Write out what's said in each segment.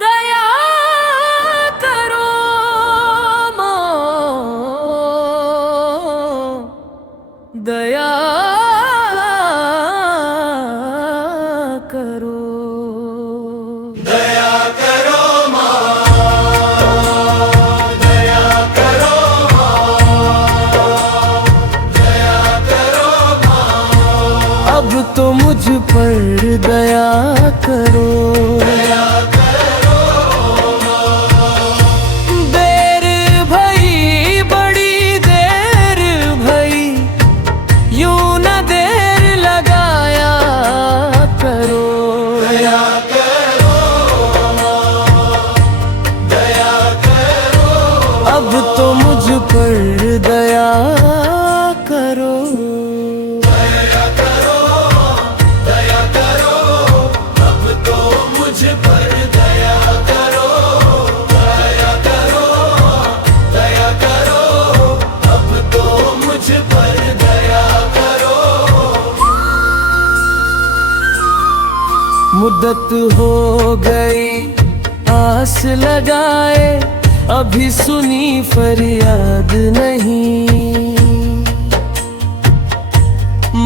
दया करो दया करो दया करो दया करो दया करो अब तो मुझ पर दया करो दया करो देर भई बड़ी देर भई यूं न देर लगाया करो दया करो दया करो अब तो मुझ पर दया करो दया करो दया करो अब तो मुझ पर दया करो दया करो दया करो अब तो मुझ पर दया करो मुद्दत हो गई आस लगाए अभी सुनी फरियाद नहीं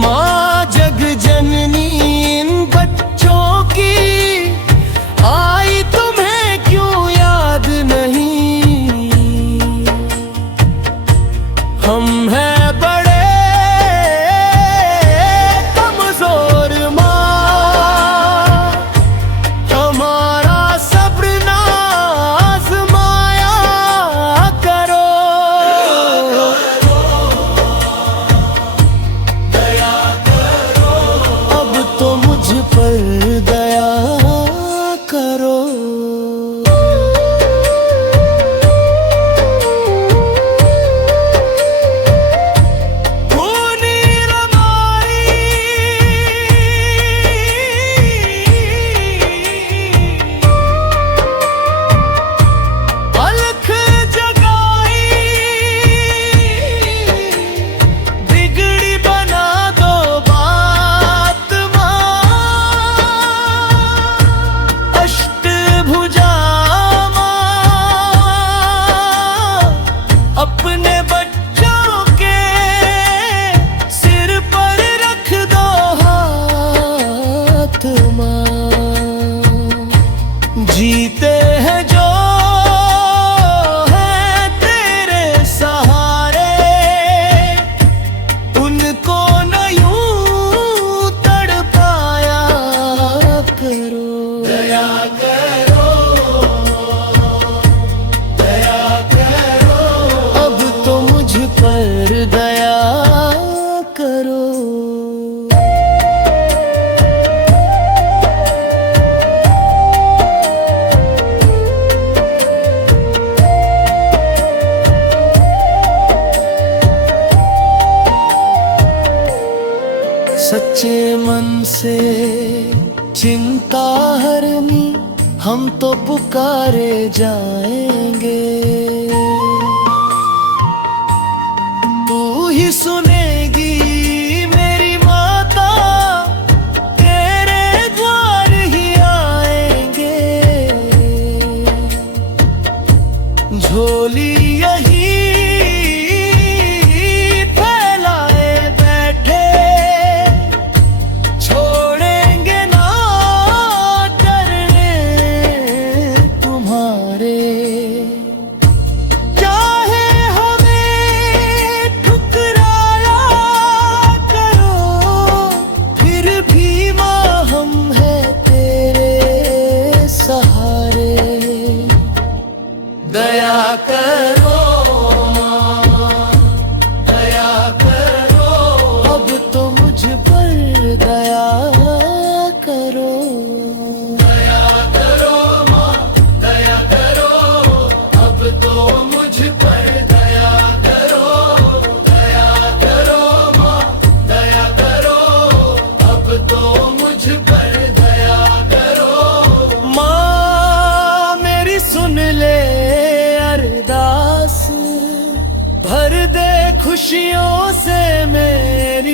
माँ जग जननी इन बच्चों की आई तुम्हें क्यों याद नहीं हम हैं बड़े कमजोर माँ हमारा सब्र ना आज़माया करो दया करो अब तो मुझ पर दया करो खूनी रमाई अलख जगाई बिगड़ी बना दो बात माँ अष्टभुजा माँ अपने बच्चों के सिर पर रख दो हाथ माँ जीते हैं जो हैं तेरे सहारे उनको न यूं तड़पाया करो दया करो दया करो अब तो मुझ पर दया करो सच्चे मन से चिंता हरनी हम तो पुकारे जाएंगे तू ही सुनेगी मेरी माता तेरे द्वार ही आएंगे झोली यही फैलाए बैठे छोड़ेंगे ना डरने तुम्हारे चाहे हमें ठुकराया करो फिर भी माँ हम हैं तेरे सहारे दया करो दया करो अब तो मुझ पर दया करो दया करो माँ दया करो अब तो मुझ पर दया करो दया करो माँ दया करो अब तो मुझ पर दया करो माँ मेरी सुन ले अरदास भर दे खुशियों से मेरी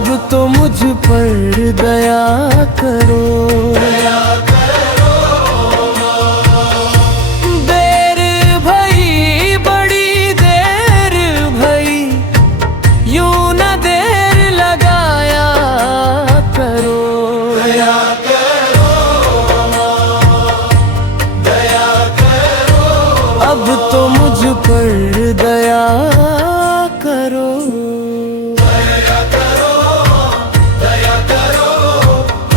अब तो मुझ पर दया करो। देर भई बड़ी देर भई, यूं न देर लगाया करो। दया करो, दया करो, अब तो मुझ पर दया करो। दया करो, दया करो,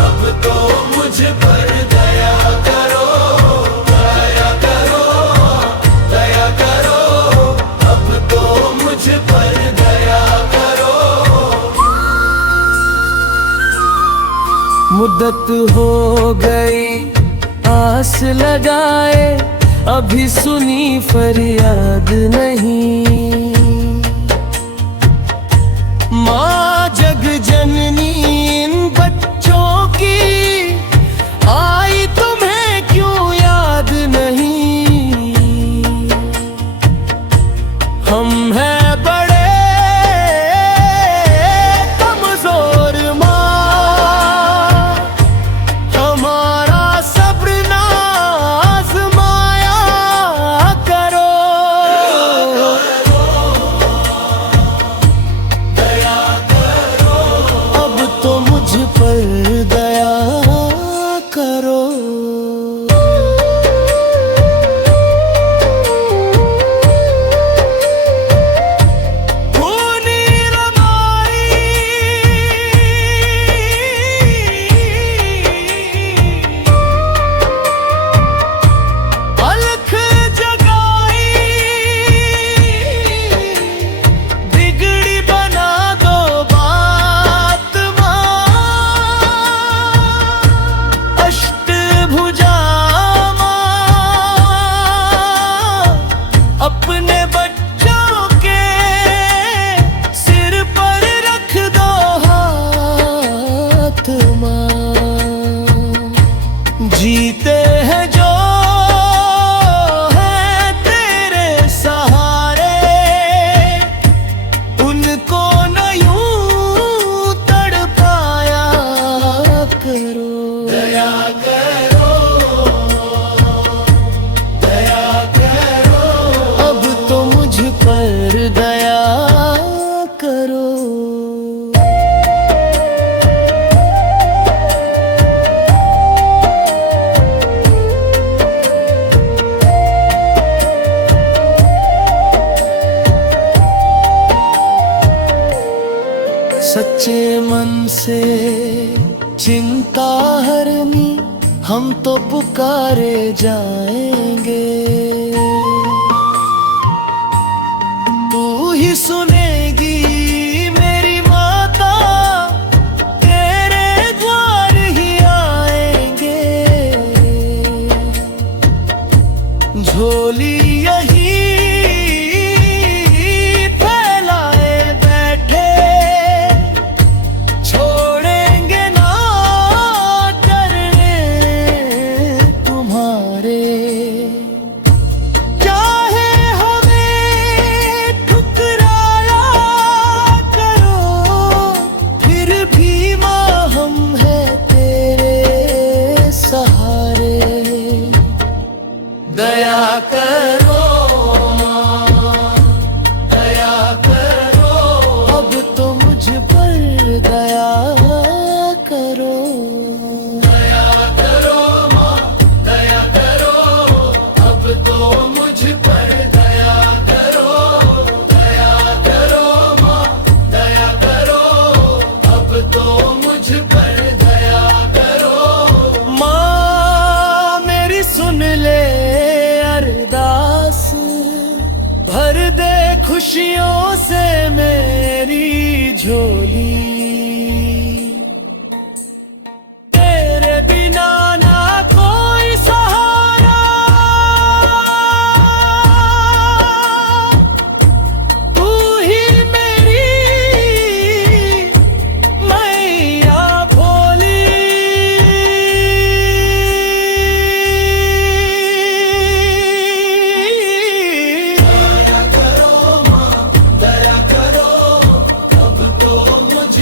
अब तो मुझ पर दया करो। दया करो, दया करो, अब तो मुझ पर दया करो। मुद्दत हो गई आस लगाए, अभी सुनी फरियाद नहीं। माँ जग जननी इन बच्चों की, आई तुम्हें क्यों याद नहीं। हम हैं बड़े कमजोर माँ, हमारा सब्र ना आज़माया करो। दया करो, अब तो मुझ पर दया करो। खूनी रमाई अलख जगाई, बिगड़ी बना दो बात माँ। अष्टभुजा माँ, अपने बच्चों के सिर पर रख दो हाथ माँ। जीते हैं जो हैं तेरे सहारे, उनको न यूं तड़पाया करो। दया करो, दया करो, अब तो मुझ पर दया करो। सच्चे मन से चिंता हरनी, हम तो पुकारे जाएंगे। तू ही सुनेगी मेरी माता, तेरे द्वार ही आएंगे। झोली यही फैलाए बैठे, छोड़ेंगे ना डरने तुम्हारे। चाहे हमें ठुकराया करो, फिर भी माँ हम हैं तेरे सहारे। दया करो माँ, दया करो, अब तो मुझ पर दया करो। दया करो माँ, दया करो, अब तो मुझ पर दया करो। दया करो माँ, दया करो, अब तो मुझ पर दया करो। माँ मेरी सुन ले अरदास, भर दे खुशियों से मेरी झोली। तेरे बिना ना कोई सहारा, तू ही मेरी मैया भोली। दया करो माँ, दया करो, अब तो मुझ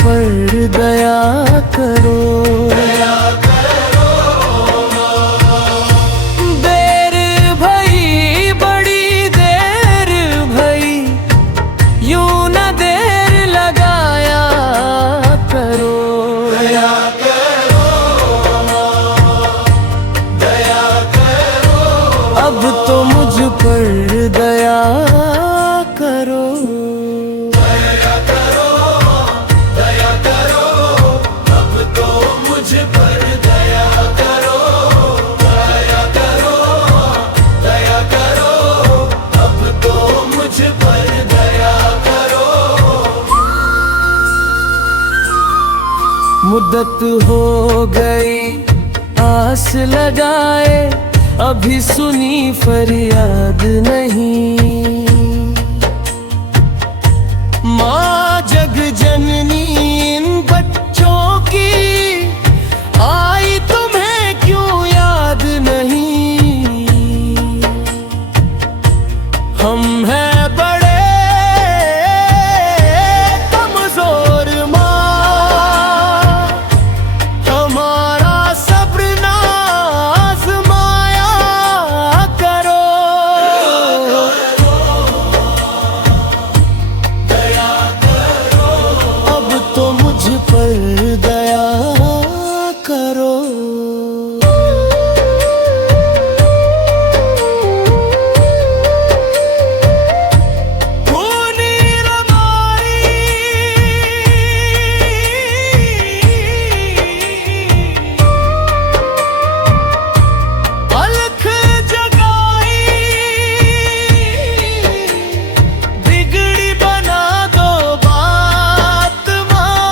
पर दया करो। देर भई बड़ी देर भई, यूं न देर लगाया करो। दया करो, दया करो, अब तो मुझ पर दया करो। दया करो, दया करो, अब तो मुझ पर दया करो। दया करो, दया करो, अब तो मुझ पर दया करो। मुद्दत हो गई आस लगाए, अभी सुनी फरियाद नहीं। माँ जग जननी इन बच्चों की, आई तुम्हें क्यों याद नहीं। हम हैं बड़े कमजोर माँ, हमारा सब्र ना आज़माया करो। दया करो, अब तो मुझ पर दया करो। खूनी रमारी अलख जगाई, बिगड़ी बना दो बात माँ।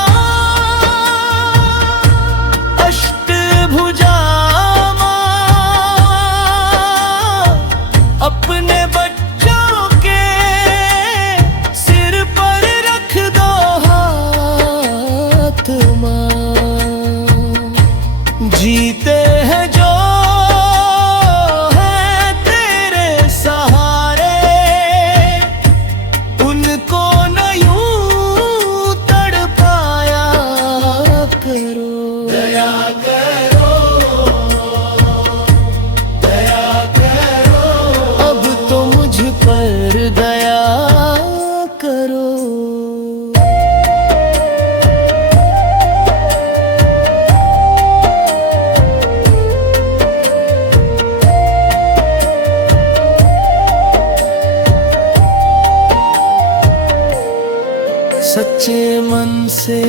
अष्टभुजा माँ, अपने बच्चों के सिर पर रख दो हाथ माँ। जीते हैं जो हैं तेरे सहारे, उनको न यूं तड़पाया करो। दया करो, दया करो, अब तो मुझ पर दया करो। सच्चे मन से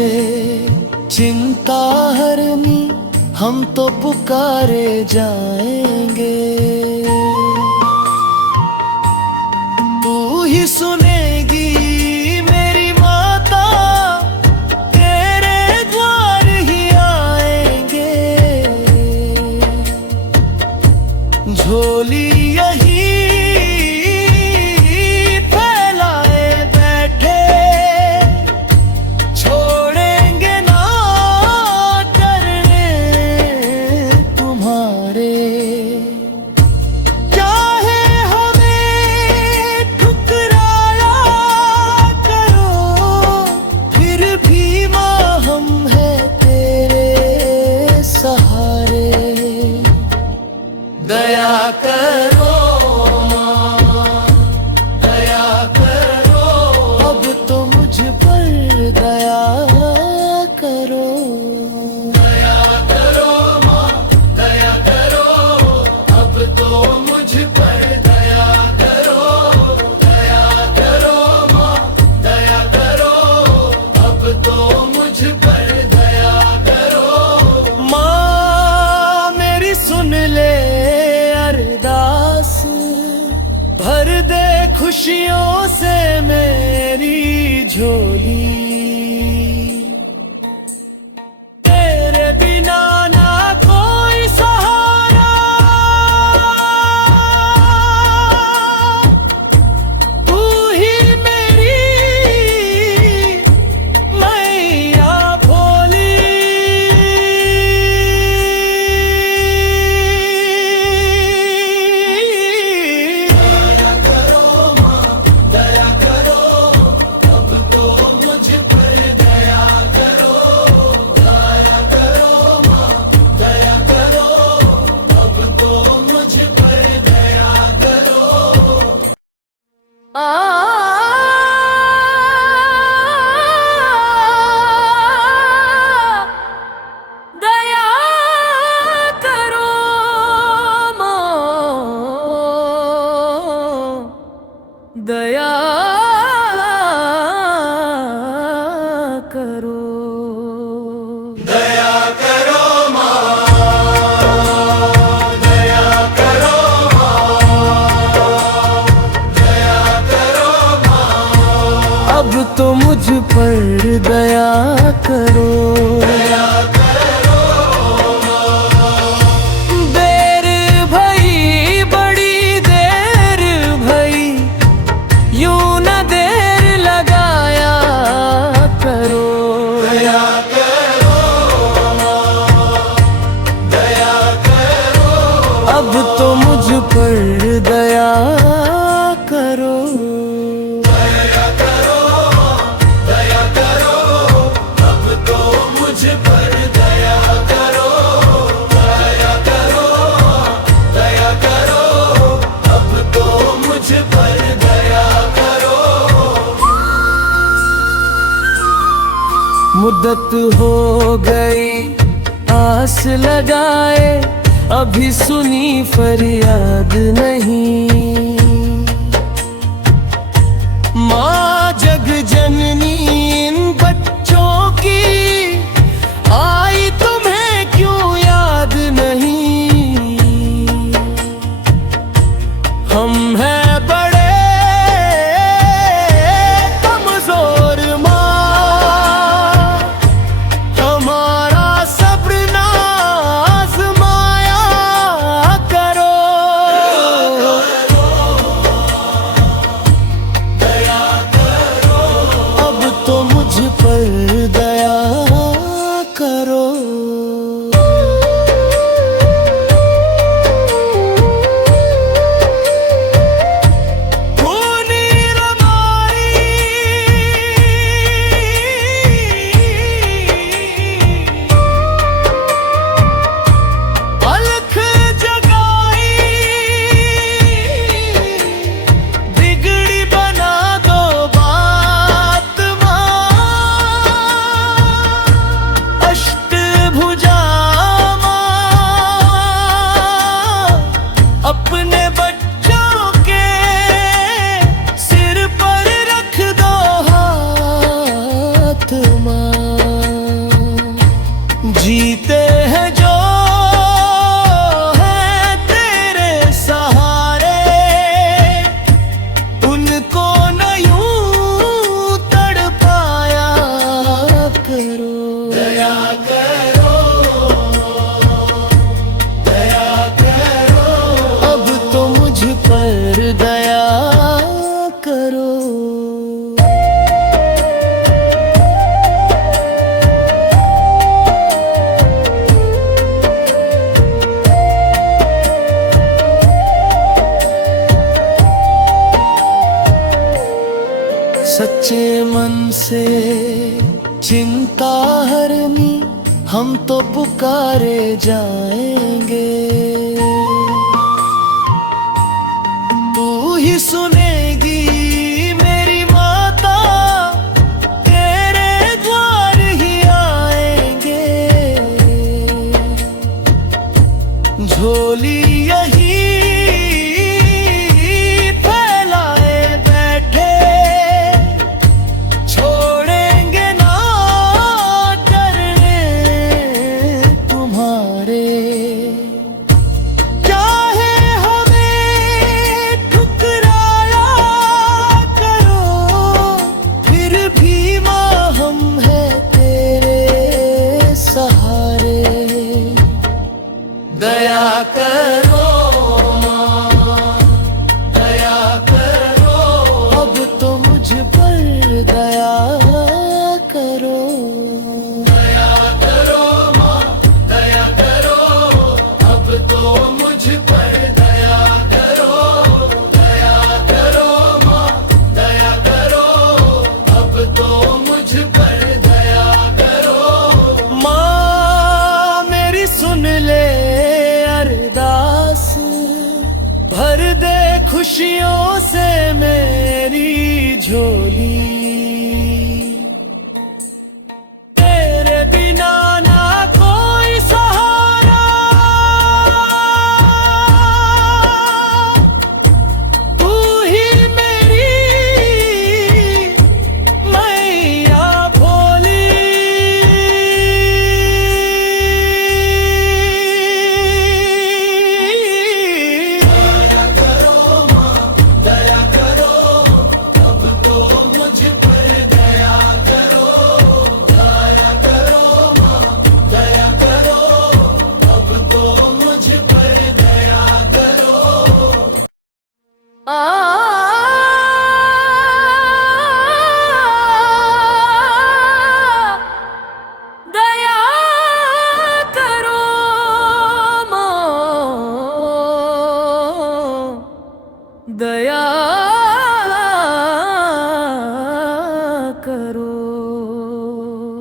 चिंता हरनी, हम तो पुकारे जाएंगे। तू ही सुनेगी मेरी माता, तेरे द्वार ही आएंगे। झोली यही फैलाए बैठे, छोड़ेंगे ना डरने तुम्हारे। चाहे हमें ठुकराया करो। दया करो माँ, दया करो माँ, दया करो माँ। अब तो मुझ पर दया करो। दया करो देर भई, बड़ी देर भई, यूं न देर लगाया करो। दया करो दया करो। अब तो मुझ पर दया करो। दया करो दया करो। अब तो मुझ पर दया करो। दया करो दया करो। अब तो मुझ पर दया करो। मुद्दत हो गई आस लगाए, अभी सुनी फरियाद नहीं। माँ जग जननी इन बच्चों की, आई तुम्हें क्यों याद नहीं। हम हैं बड़े कमजोर माँ, हमारा सब्र ना आज़माया करो। दया करो अब तो मुझ पर दया करो। खूनी रमाई, अलख जगाई, बिगड़ी बना दो बात माँ। अष्टभुजा माँ, अपने बच्चों के सिर पर रख दो हाथ माँ। जीते हैं जो हैं तेरे सहारे, उनको न यूं तड़पाया करो। दया करो दया करो। अब तो मुझ पर दया करो। सच्चे मन से चिंता हरनी, हम तो पुकारे जाएंगे। तू ही सुनेगी मेरी माता, तेरे द्वार ही आएंगे। झोली यही फैलाए बैठे, छोड़ेंगे ना डरने तुम्हारे। चाहे हमें ठुकराया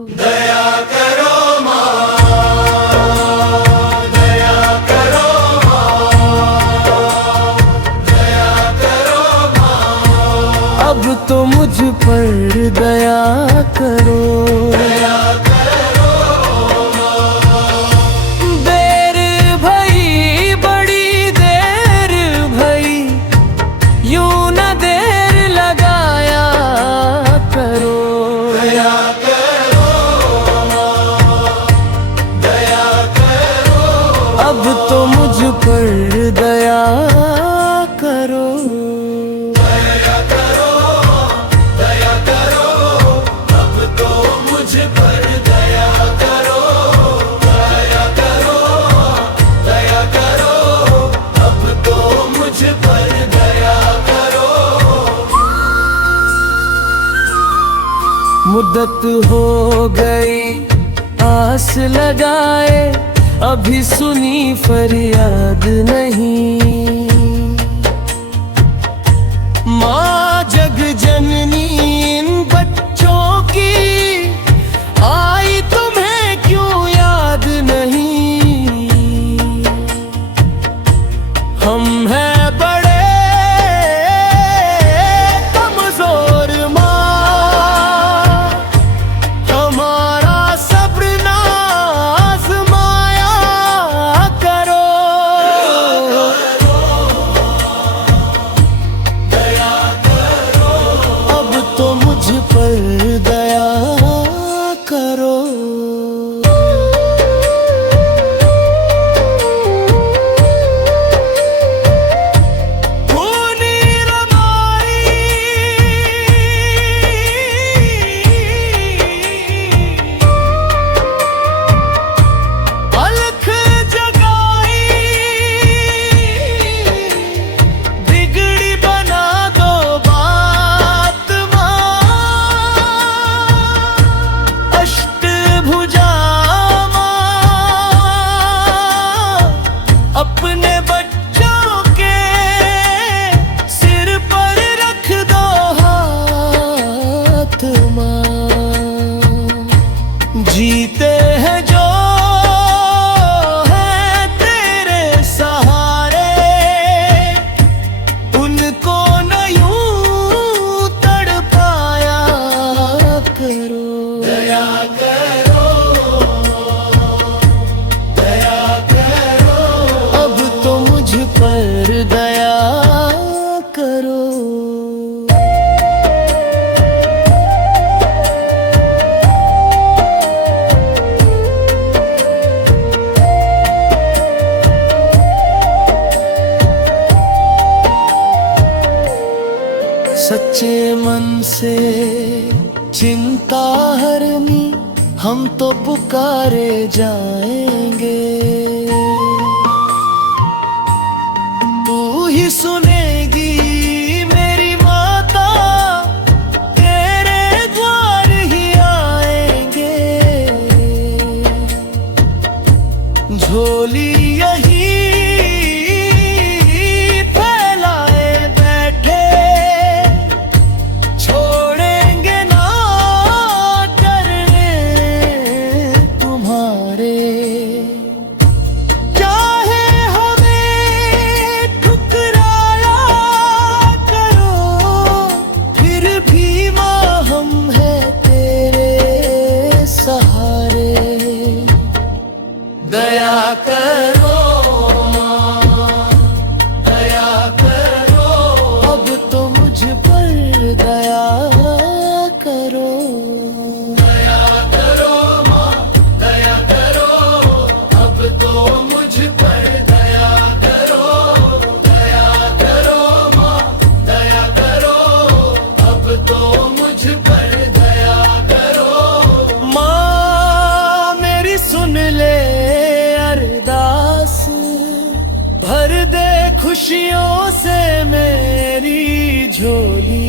दया करो माँ, दया करो माँ, दया करो माँ। अब तो मुझ पर दया करो, दया करो माँ। देर भई बड़ी देर भई, यूं न देर लगाया करो। दया करो माँ, दया करो। अब तो मुझ पर दया करो। दया करो, दया करो। अब तो मुझ पर दया करो, दया करो, दया करो। अब तो मुझ पर दया करो। मुद्दत हो गई आस लगाए, अभी सुनी फरियाद नहीं। माँ जग जननी इन बच्चों की, आई तुम्हें क्यों याद नहीं। हम हैं बड़े कमजोर माँ, हमारा सब्र ना आज़माया करो। दया करो, अब तो मुझ पर दया करो। खूनी रमाई अलख जगाई, बिगड़ी बना दो बात माँ। अष्टभुजा माँ, अपने बच्चों के सिर पर रख दो हाथ माँ। जीते हैं जो है तेरे सहारे, उनको न यूं तड़पाया करो। दया करो, दया करो। अब तो मुझ पर दया करो। सच्चे मन से चिंता हरनी, हम तो पुकारे जाएंगे। तू ही सुनेगी मेरी माता, तेरे द्वार ही आएंगे। झोली यही फैलाए बैठे, छोड़ेंगे ना डरने तुम्हारे। चाहे हमें ठुकराया करो, फिर भी माँ हम हैं तेरे सहारे। दया करो माँ, दया करो। अब तो मुझ पर दया करो। दया करो माँ, दया करो। अब तो मुझ पर दया करो, दया करो माँ, दया करो। अब तो मुझ पर दया करो। माँ मेरी सुन ले अरदास, भर दे खुशियों से मेरी झोली।